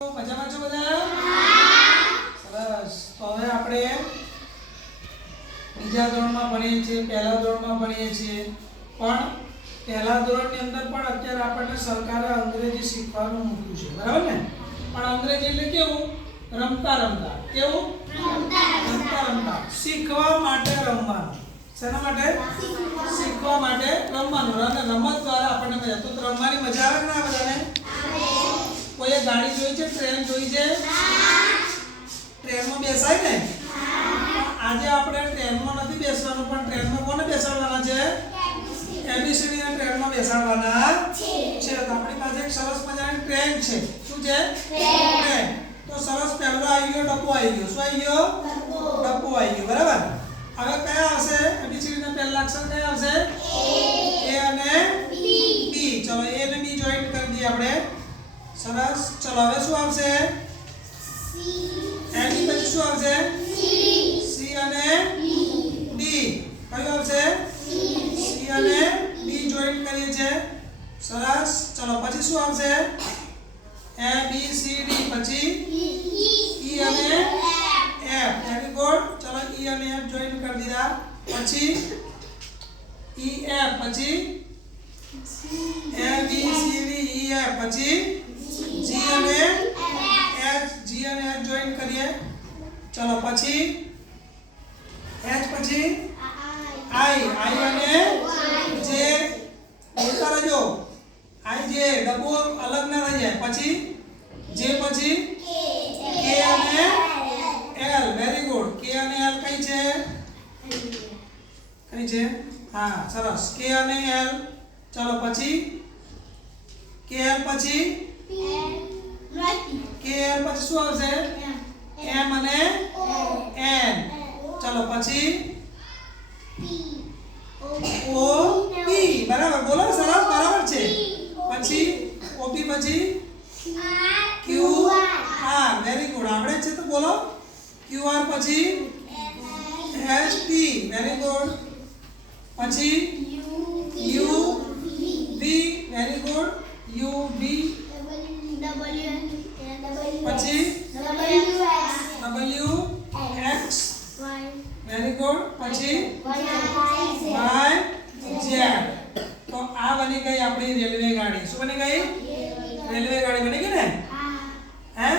મજામાં છો બધા? સરસ. તો હવે આપણે બીજા ધોરણમાં ભણીએ છીએ, પહેલા ધોરણમાં ભણીએ છીએ, પણ પહેલા ધોરણની અંદર પણ અત્યારે આપણને સરકારે અંગ્રેજી શીખવાનું મૂક્યું છે, બરાબર ને? પણ અંગ્રેજી એટલે કેવું? રમતા રમતા. કેવું? રમતા રમતા. શીખવા માટે રમવાનું. શેના માટે? શીખવા માટે રમવાનું. અને રમત દ્વારા આપણને મજા. તો રમવાની મજા આવે ને આ બધાને? કોઈ ગાડી જોઈ છે? ટ્રેન જોઈ છે? ટ્રેનમાં બેસાય ને? આજે આપણે ટ્રેનમાં નથી બેસવાનું, પણ ટ્રેનમાં કોને બેસાડવાના છે? એબીસીડી ને ટ્રેનમાં બેસાડવાના છે. તો આપણી પાસે એક સરસ મજાની ટ્રેન છે. શું છે? ટ્રેન. તો સરસ પહેલો આવી ગયો, ડબ્બો આવી ગયો. શું આવી ગયો? ડબ્બો આવી ગયો, બરાબર? હવે કયા આવશે? એબીસીડી ના પહેલા અક્ષર કયા આવશે? એ અને બી. ચલો એ અને બી જોઈન્ટ કરી દઈએ આપણે. સરસ. ચલો હવે શું આવશે? એની પછી શું આવશે? સી અને ડી. કયું આવશે? સી અને ડી જોઈન્ટ કરીએ છીએ. સરસ. ચલો પછી શું આવશે? એ બી સી ડી. પછી ઈ અને એફ. Very good. ચલો ઈ અને એફ જોઈન્ટ કરી દીધા. પછી ઈ એફ. પછી A B C D E F. પછી જી અને એચ. જી અને એચ જોઈન કરીએ. ચલો પછી એચ. પછી આઈ. આઈ અને જે. બોલતા રહેજો. આઈ જે. ડબ્બો અલગ ના રહી જાય. પછી જે. પછી કે અને એલ. Very good. કે અને એલ કઈ છે? કઈ છે? હા, સરસ. કે અને એલ. ચલો પછી કે એલ. પછી કે એલ. પછી શું આવશે? એમ અને એન. ચલો પછી ઓ પી. બરાબર. બોલો. સરસ. બરાબર છે. પછી ઓપી. પછી ક્યુ આર. Very good. આવડે છે તો બોલો. Q R. પછી એચ પી. Very good. પછી U V. Very good. U V. પછી ડબલ્યુ એક્સ. Very good. પછી વાય ઝેડ. તો આ બની ગઈ આપણી રેલવે ગાડી. શું બની ગઈ? રેલવે ગાડી બની ગઈ ને? હે?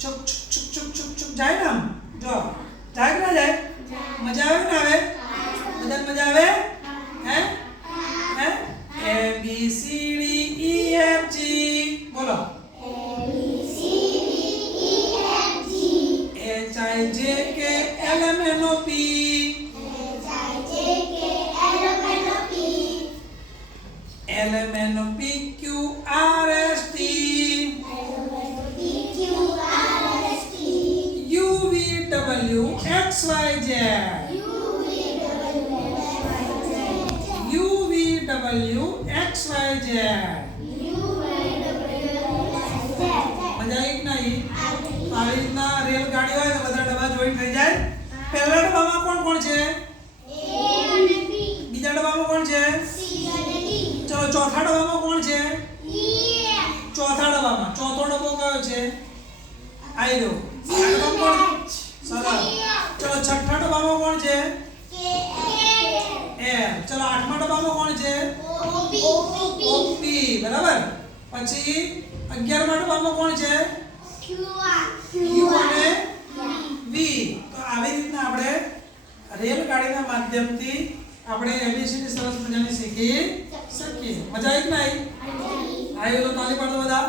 છુક છુક છુક છુક છુક છુક જાય ને? આમ જો જાય કે ના જાય? મજા આવે કે ના આવે? બધાને મજા આવે? હે? હે? A B C D E F G. બોલો. H I J K L M N O P. L M N O P Q R S T. U V W X Y Z. U V W X Y Z. મજા આવી કે નહીં? આવી રીતના રેલગાડી હોય તો બધા ડબ્બા જોઈન્ટ થઈ જાય. પહેલા ડબ્બામાં કોણ કોણ છે? બીજા ડબ્બામાં કોણ છે? ચલો ચોથા ડબ્બામાં કોણ છે? ચોથા ડબ્બામાં ચોથો ડબ્બો કયો છે? આઈ રહ્યો. આ ડબ્બામાં કોણ? સરસ. ચલો છઠ્ઠા ડબ્બામાં કોણ છે? એમ. ચલો આઠમા ડબ્બામાં કોણ છે? ઓપી. બરાબર. પછી 11મા ડબ્બામાં કોણ છે? ક્યુ અને વી. તો આવી રીતના આપણે રેલગાડીના માધ્યમથી આપણે એબીસીડી સરસ મજાની શીખી શકીએ. મજા આવી કે નહીં? આવી તો તાલી પાડો બધા.